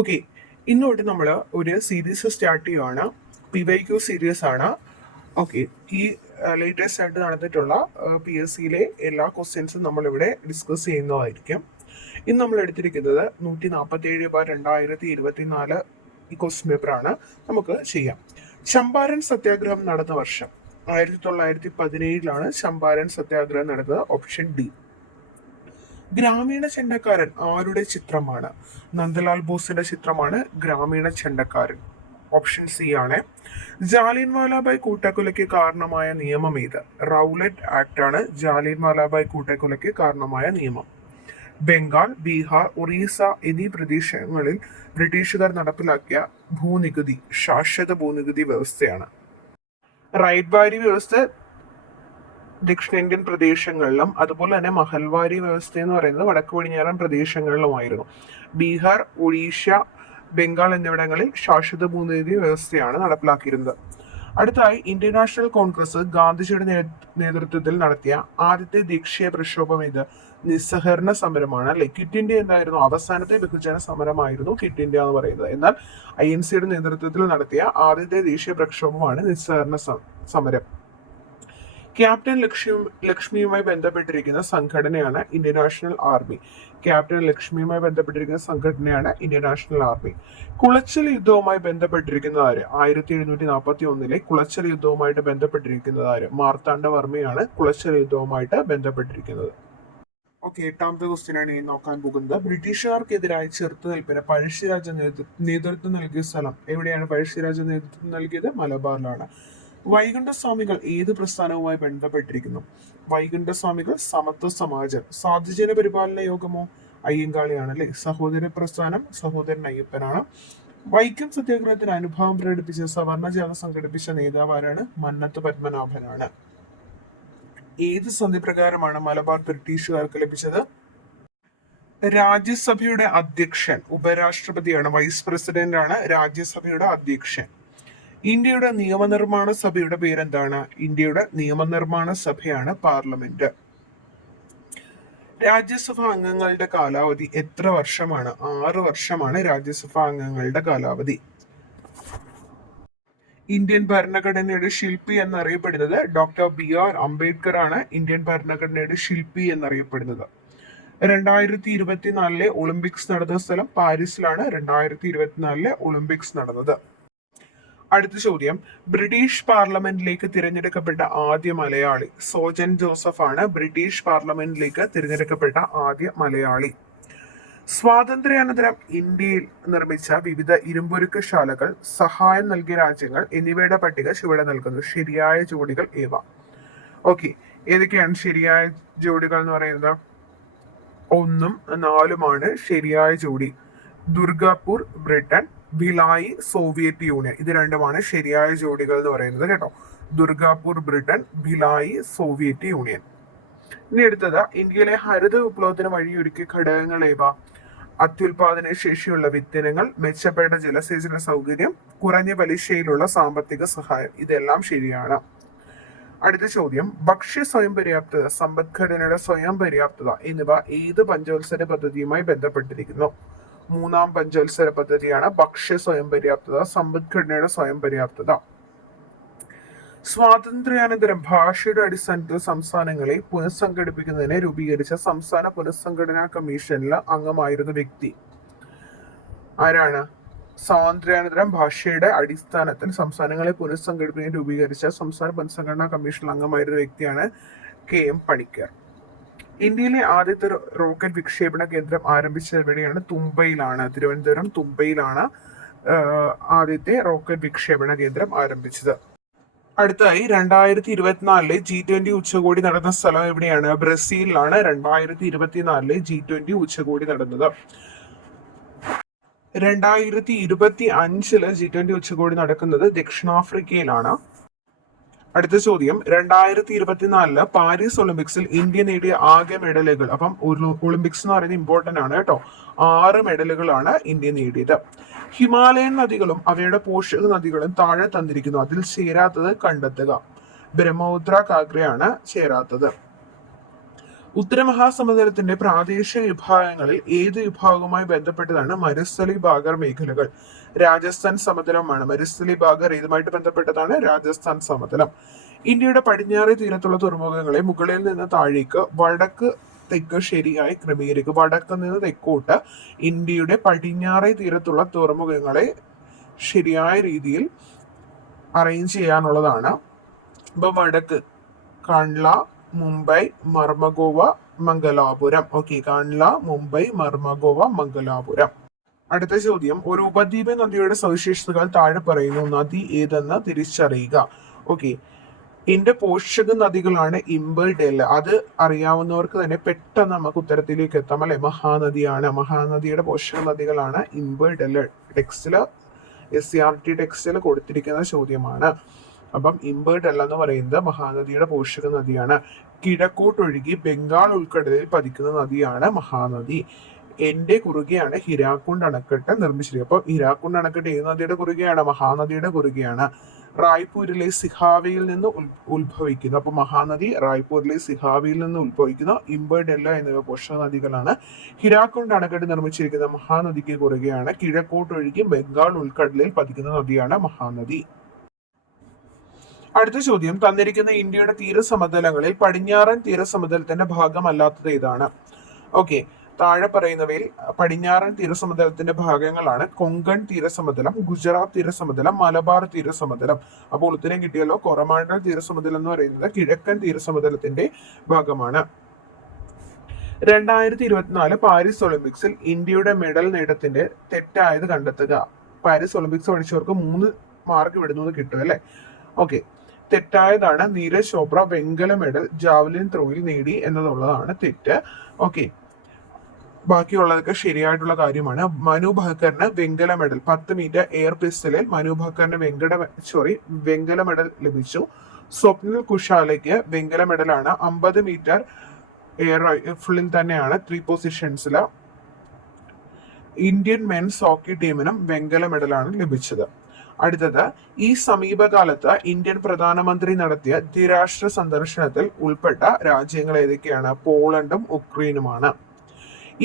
Okay, ഇന്നോട്ട് നമ്മൾ ഒരു series start ചെയ്യുവാണ്. PYQ സീരീസ് ആണ്. ഓക്കെ, ഈ ലേറ്റസ്റ്റ് ആയിട്ട് നടന്നിട്ടുള്ള PSCയിലെ എല്ലാ ക്വസ്റ്റ്യൻസും നമ്മളിവിടെ ഡിസ്കസ് ചെയ്യുന്നതായിരിക്കും. ഇന്ന് നമ്മൾ എടുത്തിരിക്കുന്നത് 147/2024 ഈ ക്വസ്റ്റ്യൻ പേപ്പറാണ്. നമുക്ക് ചെയ്യാം. ചമ്പാരൻ സത്യാഗ്രഹം നടന്ന വർഷം 1917 ചമ്പാരൻ സത്യാഗ്രഹം നടന്നത്. Option D. ഗ്രാമീണ ചെണ്ടക്കാരൻ ആരുടെ ചിത്രമാണ്? നന്ദലാൽ ബോസിന്റെ ചിത്രമാണ് ഗ്രാമീണ ചെണ്ടക്കാരൻ. ഓപ്ഷൻ സി ആണ്. ജാലിയൻ വാലാബാഗ് കൂട്ടക്കൊലയ്ക്ക് കാരണമായ നിയമം ഏത്? റൗലറ്റ് ആക്ട് ആണ് ജാലിയൻ വാലാബാഗ് കൂട്ടക്കൊലയ്ക്ക് കാരണമായ നിയമം. ബംഗാൾ, ബീഹാർ, ഒറീസ എന്നീ പ്രദേശങ്ങളിൽ ബ്രിട്ടീഷുകാർ നടപ്പിലാക്കിയ ഭൂനികുതി ശാശ്വത ഭൂനികുതി വ്യവസ്ഥയാണ്. റൈറ്റ് വാരി വ്യവസ്ഥ ദക്ഷിണേന്ത്യൻ പ്രദേശങ്ങളിലും അതുപോലെ തന്നെ മഹൽവാരി വ്യവസ്ഥ എന്ന് പറയുന്നത് വടക്ക് പടിഞ്ഞാറൻ പ്രദേശങ്ങളിലുമായിരുന്നു. ബീഹാർ, ഒഡീഷ, ബംഗാൾ എന്നിവിടങ്ങളിൽ ശാശ്വത ഭൂനികുതി വ്യവസ്ഥയാണ് നടപ്പിലാക്കിയിരുന്നത്. അടുത്തായി ഇന്ത്യൻ നാഷണൽ കോൺഗ്രസ് ഗാന്ധിജിയുടെ നേതൃത്വത്തിൽ നടത്തിയ ആദ്യത്തെ ദേശീയ പ്രക്ഷോഭം ഇത് നിസ്സഹകരണ സമരമാണ്. അല്ലെ, ക്വിറ്റ് ഇന്ത്യ എന്തായിരുന്നു? അവസാനത്തെ ബഹുജന സമരമായിരുന്നു ക്വിറ്റ് ഇന്ത്യ എന്ന് പറയുന്നത്. എന്നാൽ INCയുടെ നേതൃത്വത്തിൽ നടത്തിയ ആദ്യത്തെ ദേശീയ പ്രക്ഷോഭമാണ് നിസ്സഹകരണ സമരം. ക്യാപ്റ്റൻ ലക്ഷ്മിയുമായി ബന്ധപ്പെട്ടിരിക്കുന്ന സംഘടനയാണ് ഇന്ത്യൻ നാഷണൽ ആർമി. ക്യാപ്റ്റൻ ലക്ഷ്മിയുമായി ബന്ധപ്പെട്ടിരിക്കുന്ന സംഘടനയാണ് ഇന്ത്യൻ നാഷണൽ ആർമി. കുളച്ചൽ യുദ്ധവുമായി ബന്ധപ്പെട്ടിരിക്കുന്നത് ആര്? 1741 കുളച്ചൽ യുദ്ധവുമായിട്ട് ബന്ധപ്പെട്ടിരിക്കുന്നത് ആര്? മാർത്താണ്ഡവർമ്മയാണ് കുളച്ചൽ യുദ്ധവുമായിട്ട് ബന്ധപ്പെട്ടിരിക്കുന്നത്. ഓക്കെ, എട്ടാമത്തെ ക്വസ്റ്റ്യൻ ആണ് ഈ നോക്കാൻ പോകുന്നത്. ബ്രിട്ടീഷുകാർക്കെതിരായ ചെറുത്തുനിൽപ്പിന് പഴശ്ശിരാജ നേതൃത്വം നൽകിയ സ്ഥലം എവിടെയാണ്? പഴശ്ശിരാജ നേതൃത്വം നൽകിയത് മലബാറിലാണ്. വൈകുണ്ഠസ്വാമികൾ ഏത് പ്രസ്ഥാനവുമായി ബന്ധപ്പെട്ടിരിക്കുന്നു? വൈകുണ്ഠസ്വാമികൾ സമത്വ സമാജം. സാധുജന പരിപാലന യോഗമോ? അയ്യങ്കാളിയാണ്. അല്ലെ, സഹോദര പ്രസ്ഥാനം സഹോദരൻ അയ്യപ്പനാണ്. വൈക്കം സത്യാഗ്രഹത്തിന് അനുഭാവം പ്രകടിപ്പിച്ച സവർണജാഥ സംഘടിപ്പിച്ച നേതാവ് ആരാണ്? മന്നത്ത് പത്മനാഭനാണ്. ഏത് സന്ധി പ്രകാരമാണ് മലബാർ ബ്രിട്ടീഷുകാർക്ക് ലഭിച്ചത്? രാജ്യസഭയുടെ അധ്യക്ഷൻ ഉപരാഷ്ട്രപതിയാണ്. വൈസ് പ്രസിഡന്റ് ആണ് രാജ്യസഭയുടെ അധ്യക്ഷൻ. ഇന്ത്യയുടെ നിയമനിർമ്മാണ സഭയുടെ പേരെന്താണ്? ഇന്ത്യയുടെ നിയമനിർമ്മാണ സഭയാണ് പാർലമെന്റ്. രാജ്യസഭാ അംഗങ്ങളുടെ കാലാവധി എത്ര വർഷമാണ്? 6 വർഷമാണ് രാജ്യസഭാ അംഗങ്ങളുടെ കാലാവധി. ഇന്ത്യൻ ഭരണഘടനയുടെ ശില്പി എന്നറിയപ്പെടുന്നത് ഡോക്ടർ BR അംബേദ്കർ ആണ്. ഇന്ത്യൻ ഭരണഘടനയുടെ ശില്പി എന്നറിയപ്പെടുന്നത്. 2024 ഒളിമ്പിക്സ് നടന്ന സ്ഥലം പാരീസിലാണ്. 2024 ഒളിമ്പിക്സ് നടന്നത്. അടുത്ത ചോദ്യം, ബ്രിട്ടീഷ് പാർലമെന്റിലേക്ക് തിരഞ്ഞെടുക്കപ്പെട്ട ആദ്യ മലയാളി? സോജൻ ജോസഫ് ആണ് ബ്രിട്ടീഷ് പാർലമെന്റിലേക്ക് തിരഞ്ഞെടുക്കപ്പെട്ട ആദ്യ മലയാളി. സ്വാതന്ത്ര്യാനന്തരം ഇന്ത്യയിൽ നിർമ്മിച്ച വിവിധ ഇരുമ്പുരുക്കശാലകൾ, സഹായം നൽകിയ രാജ്യങ്ങൾ എന്നിവയുടെ പട്ടിക ചുവടെ നൽകുന്നു. ശരിയായ ജോഡികൾ ഏവ? ഓക്കെ, ഏതൊക്കെയാണ് ശരിയായ ജോഡികൾ എന്ന് പറയുന്നത്? 1ഉം 4ഉമാണ് ശരിയായ ജോഡി. Durgapur Britain, Bhilai Soviet union. ഇത് രണ്ടുമാണ് ശരിയായ ജോഡികൾ എന്ന് പറയുന്നത് കേട്ടോ. Durgapur Britain, Bhilai Soviet union. ഇനി അടുത്തത്, ഇന്ത്യയിലെ ഹരിത വിപ്ലവത്തിന് വഴിയൊരുക്കിയ ഘടകങ്ങൾ ഏവ? അത്യുൽപാദന ശേഷിയുള്ള വിത്തിനങ്ങൾ, മെച്ചപ്പെട്ട ജലസേചന സൗകര്യം, കുറഞ്ഞ പലിശയിലുള്ള സാമ്പത്തിക സഹായം. ഇതെല്ലാം ശരിയാണ്. അടുത്ത ചോദ്യം, ഭക്ഷ്യ സ്വയം പര്യാപ്തത, സമ്പദ്ഘടനയുടെ സ്വയം പര്യാപ്തത എന്നിവ ഏത് പഞ്ചവത്സര പദ്ധതിയുമായി ബന്ധപ്പെട്ടിരിക്കുന്നു? 3ാം പഞ്ചവത്സര പദ്ധതിയാണ് ഭക്ഷ്യ സ്വയം പര്യാപ്തത, സമ്പദ്ഘടനയുടെ സ്വയം പര്യാപ്തത. സ്വാതന്ത്ര്യാനന്തരം ഭാഷയുടെ അടിസ്ഥാനത്തിൽ സംസ്ഥാനങ്ങളെ പുനഃസംഘടിപ്പിക്കുന്നതിന് രൂപീകരിച്ച സംസ്ഥാന പുനഃസംഘടനാ കമ്മീഷനിൽ അംഗമായിരുന്ന വ്യക്തി ആരാണ്? സ്വാതന്ത്ര്യാനന്തരം ഭാഷയുടെ അടിസ്ഥാനത്തിൽ സംസ്ഥാനങ്ങളെ പുനഃസംഘടിപ്പിക്കാൻ രൂപീകരിച്ച സംസ്ഥാന പുനഃസംഘടനാ കമ്മീഷനിൽ അംഗമായിരുന്ന വ്യക്തിയാണ് KM പണിക്കർ. ഇന്ത്യയിലെ ആദ്യത്തെ റോക്കറ്റ് വിക്ഷേപണ കേന്ദ്രം ആരംഭിച്ചത് എവിടെയാണ്? തുമ്പയിലാണ്. തിരുവനന്തപുരം തുമ്പയിലാണ് ആദ്യത്തെ റോക്കറ്റ് വിക്ഷേപണ കേന്ദ്രം ആരംഭിച്ചത്. അടുത്തായി 2024 G20 ഉച്ചകോടി നടന്ന സ്ഥലം എവിടെയാണ്? ബ്രസീലിലാണ് 2024 G20 ഉച്ചകോടി നടന്നത്. 2025 G20 ഉച്ചകോടി നടക്കുന്നത് ദക്ഷിണാഫ്രിക്കയിലാണ്. അടുത്ത ചോദ്യം, 2024 പാരീസ് ഒളിമ്പിക്സിൽ ഇന്ത്യ നേടിയ ആകെ മെഡലുകൾ? അപ്പം ഒളിമ്പിക്സ് എന്ന് പറയുന്നത് ഇമ്പോർട്ടന്റ് ആണ് കേട്ടോ. 6 മെഡലുകളാണ് ഇന്ത്യ നേടിയത്. ഹിമാലയൻ നദികളും അവയുടെ പോഷക നദികളും താഴെ തന്നിരിക്കുന്നു. അതിൽ ചേരാത്തത് കണ്ടെത്തുക. ബ്രഹ്മപുത്ര, കാഗ്രയാണ് ചേരാത്തത്. ഉത്തരമഹാസമുദ്രത്തിന്റെ പ്രാദേശിക വിഭാഗങ്ങളിൽ ഏത് വിഭാഗവുമായി ബന്ധപ്പെട്ടതാണ് മരുസ്ഥലി ബാഗർ മേഖലകൾ? രാജസ്ഥാൻ സമതലമാണ്. മരുസ്ഥലി ബാഗർ ഇതുമായിട്ട് ബന്ധപ്പെട്ടതാണ് രാജസ്ഥാൻ സമതലം. ഇന്ത്യയുടെ പടിഞ്ഞാറേ തീരത്തുള്ള തുറമുഖങ്ങളെ മുകളിൽ നിന്ന് താഴേക്ക് വടക്ക് തെക്ക് ശരിയായി ക്രമീകരിക്കുക. വടക്ക് നിന്ന് തെക്കോട്ട് ഇന്ത്യയുടെ പടിഞ്ഞാറേ തീരത്തുള്ള തുറമുഖങ്ങളെ ശരിയായ രീതിയിൽ അറേഞ്ച് ചെയ്യാനുള്ളതാണ്. ഇപ്പൊ വടക്ക് കാണ്ഡ, മുംബൈ, മർമഗോവ, മംഗലാപുരം. ഓക്കെ, കാണ്ഡ, മുംബൈ, മർമഗോവ, മംഗലാപുരം. അടുത്ത ചോദ്യം, ഒരു ഉപദ്വീപ നദിയുടെ സവിശേഷതകൾ താഴെ പറയുന്നു. നദി ഏതെന്ന് തിരിച്ചറിയുക. ഓക്കെ, ഇതിന്റെ പോഷക നദികളാണ് ഇംബർ ഡെൽ. അത് അറിയാവുന്നവർക്ക് തന്നെ പെട്ടെന്ന് നമുക്ക് ഉത്തരത്തിലേക്ക് എത്താം അല്ലെ. മഹാനദിയാണ്. മഹാനദിയുടെ പോഷക നദികളാണ് ഇംബർ ഡെൽ. ടെക്സ്റ്റില് SCERT ടെക്സ്റ്റിൽ കൊടുത്തിരിക്കുന്ന ചോദ്യമാണ്. അപ്പം ഇംബർ ഡെൽ എന്ന് പറയുന്നത് മഹാനദിയുടെ പോഷക നദിയാണ്. കിഴക്കോട്ടൊഴുകി ബംഗാൾ ഉൾക്കടലിൽ പതിക്കുന്ന നദിയാണ് മഹാനദി. എന്റെ കുറുകെയാണ് ഹിരാക്കുണ്ട് അണക്കെട്ട് നിർമ്മിച്ചിരിക്കുന്നത്. അപ്പൊ ഹിരാക്കുണ്ട് അണക്കെട്ട് ഏത് നദിയുടെ കുറുകെയാണ്? മഹാനദിയുടെ കുറുകെയാണ്. റായ്പൂരിലെ സിഹാവയിൽ നിന്ന് ഉത്ഭവിക്കുന്നു. അപ്പൊ മഹാനദി റായ്പൂരിലെ സിഹാവയിൽ നിന്ന് ഉത്ഭവിക്കുന്ന ഇംബർ ഡെൽ എന്നിവ പോഷക നദികളാണ്. ഹിരാക്കുണ്ട് അണക്കെട്ട് നിർമ്മിച്ചിരിക്കുന്ന മഹാനദിക്ക് കുറുകെയാണ്. കിഴക്കോട്ടൊഴുകി ബംഗാൾ ഉൾക്കടലിൽ പതിക്കുന്ന നദിയാണ് മഹാനദി. അടുത്ത ചോദ്യം, തന്നിരിക്കുന്ന ഇന്ത്യയുടെ തീരസമതലങ്ങളിൽ പടിഞ്ഞാറൻ തീരസമതലത്തിന്റെ ഭാഗമല്ലാത്തത് ഏതാണ്? ഓക്കെ, താഴെ പറയുന്നവയിൽ പടിഞ്ഞാറൻ തീരസമതലത്തിന്റെ ഭാഗങ്ങളാണ് കൊങ്കൺ തീരസമതലം, ഗുജറാത്ത് തീരസമതലം, മലബാർ തീരസമതലം. അപ്പോൾ ഉത്തരം കിട്ടിയല്ലോ. കൊറമാണ്ടൽ തീരസമതലം എന്ന് പറയുന്നത് കിഴക്കൻ തീരസമതലത്തിന്റെ ഭാഗമാണ്. 2024 പാരീസ് ഒളിമ്പിക്സിൽ ഇന്ത്യയുടെ മെഡൽ നേട്ടത്തിന്റെ തെറ്റായത് കണ്ടെത്തുക. പാരീസ് ഒളിമ്പിക്സ് പഠിച്ചവർക്ക് 3 മാർക്ക് വിടുന്നത് കിട്ടും അല്ലെ. ഓക്കെ, തെറ്റായതാണ് നീരജ് ചോപ്ര വെങ്കല മെഡൽ ജാവലിൻ ത്രോയിൽ നേടി എന്നുള്ളതാണ് തെറ്റ്. ഓക്കെ, ബാക്കിയുള്ളതൊക്കെ ശരിയായിട്ടുള്ള കാര്യമാണ്. മനു ഭാക്കറിന് വെങ്കല മെഡൽ 10 മീറ്റർ എയർ പിസ്റ്റലിൽ മനു ഭാക്കറിന് വെങ്കല മെഡൽ ലഭിച്ചു. സ്വപ്നിൽ കുഷാലയ്ക്ക് വെങ്കല മെഡലാണ്. 50 മീറ്റർ എയർ റൈഫിളിൽ തന്നെയാണ് 3 പൊസിഷൻസിൽ. ഇന്ത്യൻ മെൻസ് ഹോക്കി ടീമിനും വെങ്കല മെഡലാണ് ലഭിച്ചത്. അടുത്തത്, ഈ സമീപകാലത്ത് ഇന്ത്യൻ പ്രധാനമന്ത്രി നടത്തിയ ദ്വിരാഷ്ട്ര സന്ദർശനത്തിൽ ഉൾപ്പെട്ട രാജ്യങ്ങൾ ഏതൊക്കെയാണ്? പോളണ്ടും ഉക്രൈനുമാണ്.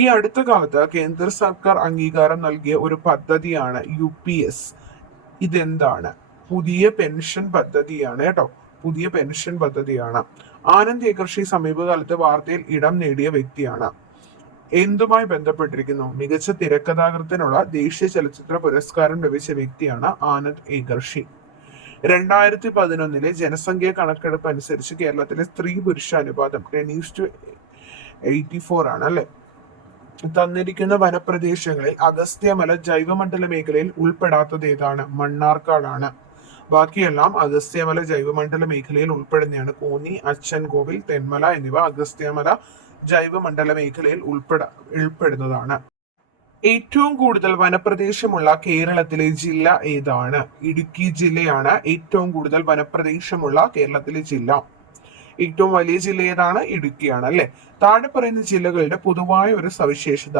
ഈ അടുത്ത കാലത്ത് കേന്ദ്ര സർക്കാർ അംഗീകാരം നൽകിയ ഒരു പദ്ധതിയാണ് UPS. ഇതെന്താണ്? പുതിയ പെൻഷൻ പദ്ധതിയാണ് കേട്ടോ. പുതിയ പെൻഷൻ പദ്ധതിയാണ്. ആനന്ദ് ഏകർഷി സമീപകാലത്ത് വാർത്തയിൽ ഇടം നേടിയ വ്യക്തിയാണ്. എന്തുമായി ബന്ധപ്പെട്ടിരിക്കുന്നു? മികച്ച തിരക്കഥാകൃത്തിനുള്ള ദേശീയ ചലച്ചിത്ര പുരസ്കാരം ലഭിച്ച വ്യക്തിയാണ് ആനന്ദ് ഏകർഷി. 2011 ജനസംഖ്യാ കണക്കെടുപ്പ് അനുസരിച്ച് കേരളത്തിലെ സ്ത്രീ പുരുഷ അനുപാതം 10:84 ആണ് അല്ലെ. തന്നിരിക്കുന്ന വനപ്രദേശങ്ങളിൽ അഗസ്ത്യമല ജൈവമണ്ഡല മേഖലയിൽ ഉൾപ്പെടാത്തത് ഏതാണ്? മണ്ണാർക്കാടാണ്. ബാക്കിയെല്ലാം അഗസ്ത്യമല ജൈവമണ്ഡല മേഖലയിൽ ഉൾപ്പെടുന്നതാണ്. കോന്നി, അച്ചൻകോവിൽ, തെന്മല എന്നിവ അഗസ്ത്യമല ജൈവമണ്ഡല മേഖലയിൽ ഉൾപ്പെടുന്നതാണ്. ഏറ്റവും കൂടുതൽ വനപ്രദേശമുള്ള കേരളത്തിലെ ജില്ല ഏതാണ്? ഇടുക്കി ജില്ലയാണ് ഏറ്റവും കൂടുതൽ വനപ്രദേശമുള്ള കേരളത്തിലെ ജില്ല. ഏറ്റവും വലിയ ജില്ല ഏതാണ്? ഇടുക്കിയാണ് അല്ലെ. താഴെ പറയുന്ന ജില്ലകളുടെ പൊതുവായ ഒരു സവിശേഷത.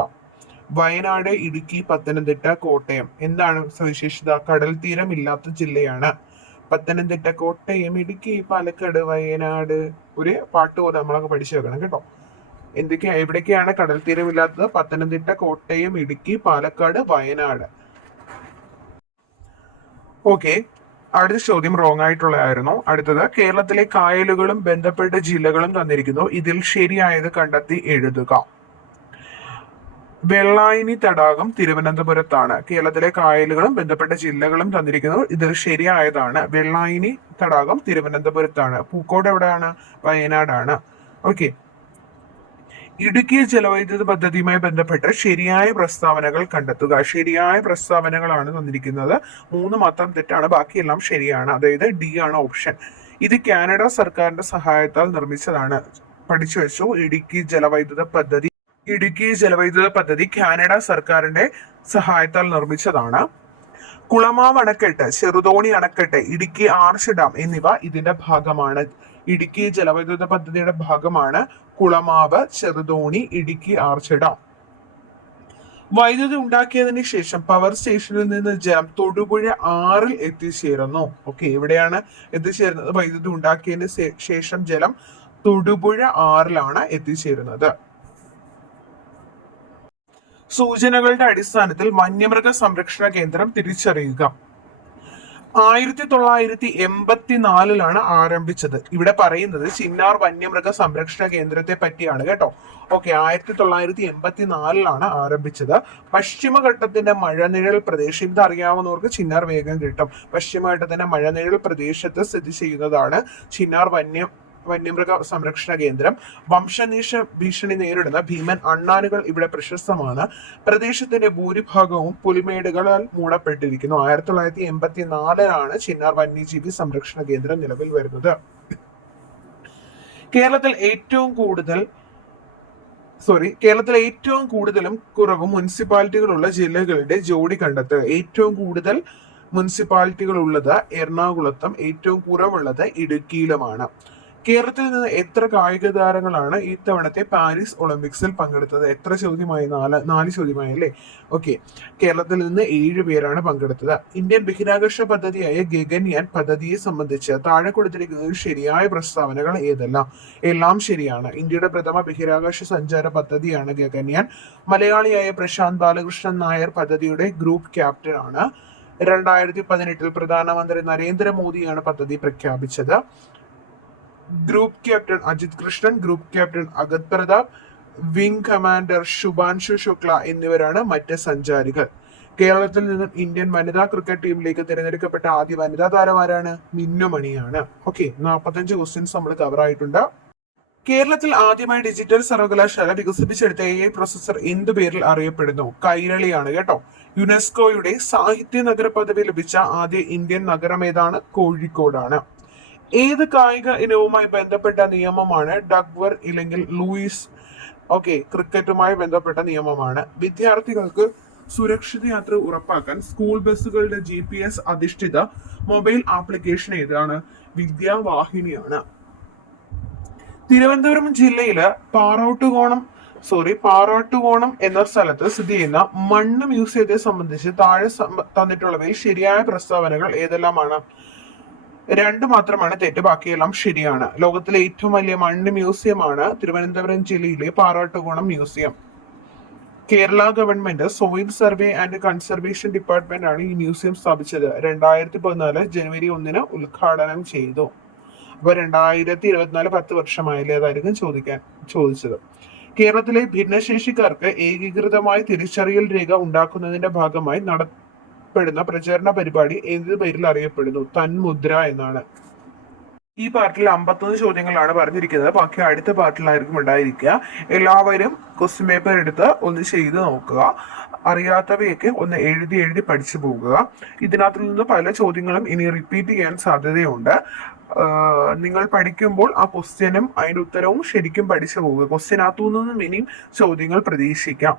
വയനാട്, ഇടുക്കി, പത്തനംതിട്ട, കോട്ടയം. എന്താണ് സവിശേഷത? കടൽ തീരം ഇല്ലാത്ത ജില്ലയാണ് പത്തനംതിട്ട, കോട്ടയം, ഇടുക്കി, പാലക്കാട്, വയനാട്. ഒരു പാട്ട് പോലെ നമ്മളൊക്കെ പഠിച്ചു വെക്കണം കേട്ടോ. എവിടേക്കാണ് കടൽ തീരമില്ലാത്തത്? പത്തനംതിട്ട, കോട്ടയം, ഇടുക്കി, പാലക്കാട്, വയനാട്. ഓക്കെ, അടുത്ത ചോദ്യം റോങ് ആയിട്ടുള്ളതായിരുന്നു. അടുത്തത്, കേരളത്തിലെ കായലുകളും ബന്ധപ്പെട്ട ജില്ലകളും തന്നിരിക്കുന്നു. ഇതിൽ ശരിയായത് കണ്ടെത്തി എഴുതുക. വെള്ളായണി തടാകം തിരുവനന്തപുരത്താണ്. കേരളത്തിലെ കായലുകളും ബന്ധപ്പെട്ട ജില്ലകളും തന്നിരിക്കുന്നു. ഇതിൽ ശരിയായതാണ് വെള്ളായണി തടാകം തിരുവനന്തപുരത്താണ്. പൂക്കോട് എവിടെയാണ്? വയനാടാണ്. ഓക്കെ, ഇടുക്കി ജലവൈദ്യുത പദ്ധതിയുമായി ബന്ധപ്പെട്ട് ശരിയായ പ്രസ്താവനകൾ കണ്ടെത്തുക. ശരിയായ പ്രസ്താവനകളാണ് തന്നിരിക്കുന്നത്. 3 മാത്രം തെറ്റാണ്, ബാക്കിയെല്ലാം ശരിയാണ്. അതായത് D ആണ് ഓപ്ഷൻ. ഇത് കാനഡ സർക്കാരിന്റെ സഹായത്താൽ നിർമ്മിച്ചതാണ്. പഠിച്ചു വെച്ചു. ഇടുക്കി ജലവൈദ്യുത പദ്ധതി കാനഡ സർക്കാരിന്റെ സഹായത്താൽ നിർമ്മിച്ചതാണ്. കുളമാവ് അണക്കെട്ട്, ചെറുതോണി അണക്കെട്ട്, ഇടുക്കി ആർച്ച് ഡാം എന്നിവ ഇതിന്റെ ഭാഗമാണ്. ഇടുക്കി ജലവൈദ്യുത പദ്ധതിയുടെ ഭാഗമാണ് കുളമാവ്, ചെറുതോണി, ഇടുക്കി ആർച്ച് ഡാം. വൈദ്യുതി ഉണ്ടാക്കിയതിന് ശേഷം പവർ സ്റ്റേഷനിൽ നിന്ന് ജലം തൊടുപുഴ 6-ൽ എത്തിച്ചേരുന്നു. ഓക്കെ, എവിടെയാണ് എത്തിച്ചേരുന്നത്? വൈദ്യുതി ഉണ്ടാക്കിയതിന് ശേഷം ജലം തൊടുപുഴ ആറിലാണ് എത്തിച്ചേരുന്നത്. സൂചനകളുടെ അടിസ്ഥാനത്തിൽ വന്യമൃഗ സംരക്ഷണ കേന്ദ്രം തിരിച്ചറിയുക. 1984 ആരംഭിച്ചത്. ഇവിടെ പറയുന്നത് ചിന്നാർ വന്യമൃഗ സംരക്ഷണ കേന്ദ്രത്തെ പറ്റിയാണ് കേട്ടോ. ഓക്കെ, 1984 ആരംഭിച്ചത്. പശ്ചിമഘട്ടത്തിന്റെ മഴനിഴൽ പ്രദേശം, ഇത് അറിയാവുന്നവർക്ക് ചിന്നാർ വേഗം കിട്ടും. പശ്ചിമഘട്ടത്തിന്റെ മഴനിഴൽ പ്രദേശത്ത് സ്ഥിതി ചെയ്യുന്നതാണ് ചിന്നാർ വന്യമൃഗ സംരക്ഷണ കേന്ദ്രം. വംശനാശ ഭീഷണി നേരിടുന്ന ഭീമൻ അണ്ണാനുകൾ ഇവിടെ പ്രശസ്തമാണ്. പ്രദേശത്തിന്റെ ഭൂരിഭാഗവും പുൽമേടുകളാൽ മൂടപ്പെട്ടിരിക്കുന്നു. 1984 ചിന്നാർ വന്യജീവി സംരക്ഷണ കേന്ദ്രം നിലവിൽ വരുന്നത്. കേരളത്തിൽ ഏറ്റവും കൂടുതലും കുറവും മുനിസിപ്പാലിറ്റികളുള്ള ജില്ലകളുടെ ജോഡി കണ്ടെത്തുക. ഏറ്റവും കൂടുതൽ മുനിസിപ്പാലിറ്റികൾ ഉള്ളത് എറണാകുളത്തും ഏറ്റവും കുറവുള്ളത് ഇടുക്കിയിലുമാണ്. കേരളത്തിൽ നിന്ന് എത്ര കായിക താരങ്ങളാണ് ഇത്തവണത്തെ പാരീസ് ഒളിമ്പിക്സിൽ പങ്കെടുത്തത്? എത്ര ചോദ്യമായി? 4 ചോദ്യമായി അല്ലേ? ഓക്കെ, കേരളത്തിൽ നിന്ന് 7 പേരാണ് പങ്കെടുത്തത്. ഇന്ത്യൻ ബഹിരാകാശ പദ്ധതിയായ ഗഗൻയാൻ പദ്ധതിയെ സംബന്ധിച്ച് താഴെ കൊടുത്തിരിക്കുന്ന ശരിയായ പ്രസ്താവനകൾ ഏതെല്ലാം? എല്ലാം ശരിയാണ്. ഇന്ത്യയുടെ പ്രഥമ ബഹിരാകാശ സഞ്ചാര പദ്ധതിയാണ് ഗഗൻയാൻ. മലയാളിയായ പ്രശാന്ത് ബാലകൃഷ്ണൻ നായർ പദ്ധതിയുടെ ഗ്രൂപ്പ് ക്യാപ്റ്റൻ ആണ്. 2018 പ്രധാനമന്ത്രി നരേന്ദ്രമോദിയാണ് പദ്ധതി പ്രഖ്യാപിച്ചത്. Group captain Ajit Krishnan, group captain Angad Pratap, wing commander Shubhanshu Shukla എന്നിവരാണ് മറ്റ് സഞ്ചാരികൾ. കേരളത്തിൽ നിന്നും ഇന്ത്യൻ വനിതാ ക്രിക്കറ്റ് ടീമിലേക്ക് തിരഞ്ഞെടുക്കപ്പെട്ട ആദ്യ വനിതാ താരം ആരാണ്? മിന്നുമണിയാണ്. ഓക്കെ, 45 ക്വസ്റ്റ്യൻസ് നമ്മൾ കവർ ആയിട്ടുണ്ട്. കേരളത്തിൽ ആദ്യമായി ഡിജിറ്റൽ സർവകലാശാല വികസിപ്പിച്ചെടുത്ത AI പ്രൊസസർ എന്തു പേരിൽ അറിയപ്പെടുന്നു? കൈരളിയാണ് കേട്ടോ. യുനെസ്കോയുടെ സാഹിത്യ നഗര പദവി ലഭിച്ച ആദ്യ ഇന്ത്യൻ നഗരം ഏതാണ്? കോഴിക്കോടാണ്. ഏത് കായിക ഇനവുമായി ബന്ധപ്പെട്ട നിയമമാണ് ഡഗ്വർ ഇല്ലെങ്കിൽ ലൂയിസ്? ഓക്കെ, ക്രിക്കറ്റുമായി ബന്ധപ്പെട്ട നിയമമാണ്. വിദ്യാർത്ഥികൾക്ക് സുരക്ഷിത യാത്ര ഉറപ്പാക്കാൻ സ്കൂൾ ബസ്സുകളുടെ GPS അധിഷ്ഠിത മൊബൈൽ ആപ്ലിക്കേഷൻ ഏതാണ്? വിദ്യാവാഹിനിയാണ്. തിരുവനന്തപുരം ജില്ലയില് പാറാട്ടുകോണം എന്ന സ്ഥലത്ത് സ്ഥിതി ചെയ്യുന്ന മണ്ണ് മ്യൂസിയത്തെ സംബന്ധിച്ച് താഴെ തന്നിട്ടുള്ളവയിൽ ശരിയായ പ്രസ്താവനകൾ ഏതെല്ലാമാണ്? 2 മാത്രമാണ് തെറ്റ്, ബാക്കിയെല്ലാം ശരിയാണ്. ലോകത്തിലെ ഏറ്റവും വലിയ മണ്ണ് മ്യൂസിയമാണ് തിരുവനന്തപുരം ജില്ലയിലെ Parattukonam museum. Kerala government soil survey and conservation department ആണ് ഈ മ്യൂസിയം സ്ഥാപിച്ചത്. 2014 ജനുവരി 1 ഉദ്ഘാടനം ചെയ്തു. അപ്പൊ 2024 10 വർഷമായില്ലേ? അതായിരിക്കും ചോദിച്ചത്. കേരളത്തിലെ ഭിന്നശേഷിക്കാർക്ക് ഏകീകൃതമായ തിരിച്ചറിയൽ രേഖ ഉണ്ടാക്കുന്നതിന്റെ ഭാഗമായി നടത്തപ്പെടുന്ന പ്രചാരണ പരിപാടി എന്ത് പേരിൽ അറിയപ്പെടുന്നു? തന്മുദ്ര എന്നാണ്. ഈ പാർട്ടിൽ 51 ചോദ്യങ്ങളാണ് പറഞ്ഞിരിക്കുന്നത്. ബാക്കി അടുത്ത പാർട്ടിലായിരിക്കും ഉണ്ടായിരിക്കുക. എല്ലാവരും ക്വസ്റ്റ്യൻ പേപ്പർ എടുത്ത് ഒന്ന് ചെയ്ത് നോക്കുക. അറിയാത്തവയൊക്കെ ഒന്ന് എഴുതി പഠിച്ചു പോകുക. ഇതിനകത്തു നിന്ന് പല ചോദ്യങ്ങളും ഇനി റിപ്പീറ്റ് ചെയ്യാൻ സാധ്യതയുണ്ട്. നിങ്ങൾ പഠിക്കുമ്പോൾ ആ ക്വസ്റ്റ്യനും അതിന്റെ ഉത്തരവും ശരിക്കും പഠിച്ചു പോകുക. ക്വസ്റ്റ്യനകത്തു നിന്നും ഇനിയും ചോദ്യങ്ങൾ പ്രതീക്ഷിക്കാം.